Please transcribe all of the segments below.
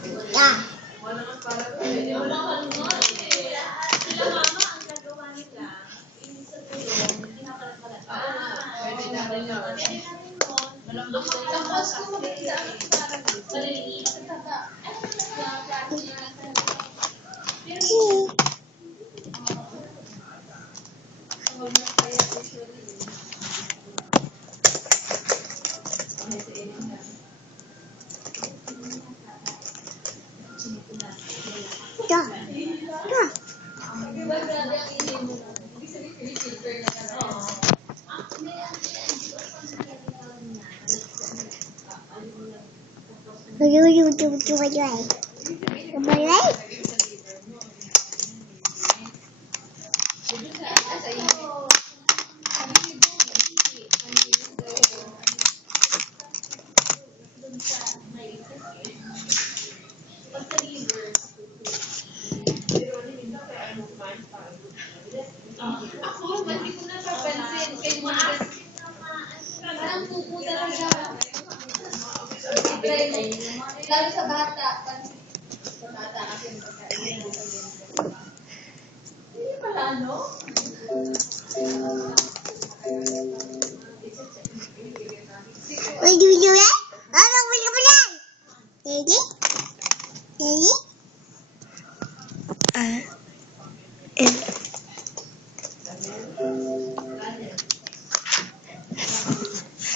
Yeah. Ako, hindi ko napapansin. Kay Maas. Parang pupo talaga. Lalo sa bata. Sa bata kasi hindi pala, no? Will you do it? Will you do it? Daddy? Daddy?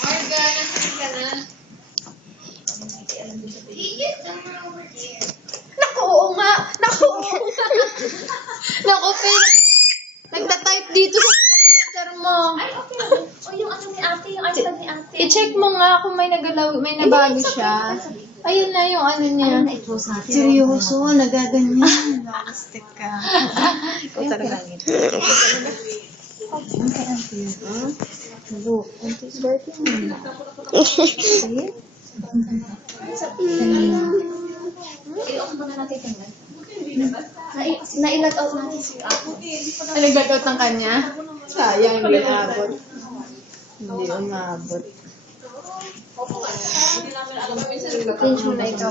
Marga, nasin ka na. Naku, oo nga. Naku, pero nagta-type dito sa computer mo. Ay, okay. O yung ano ni ate, yung iPad ni ate. I-check mo nga kung may nabago siya. Ayun na yung ano niya. Na-i-close natin. Seryoso, nagaganyan. Nakastik ka. Ikaw talaga lang ito. Hello, Auntie's birthday mo. I-off muna natin tingnan. Na-i-log out natin si ate. Nag-log out ng kanya? Sayang, hindi umabot. Hindi umabot. Change mo na ito.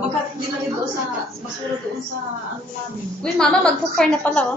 Baka hindi lang doon sa basura doon sa ano namin. Uy, mama, mag-prepare na pala, oh.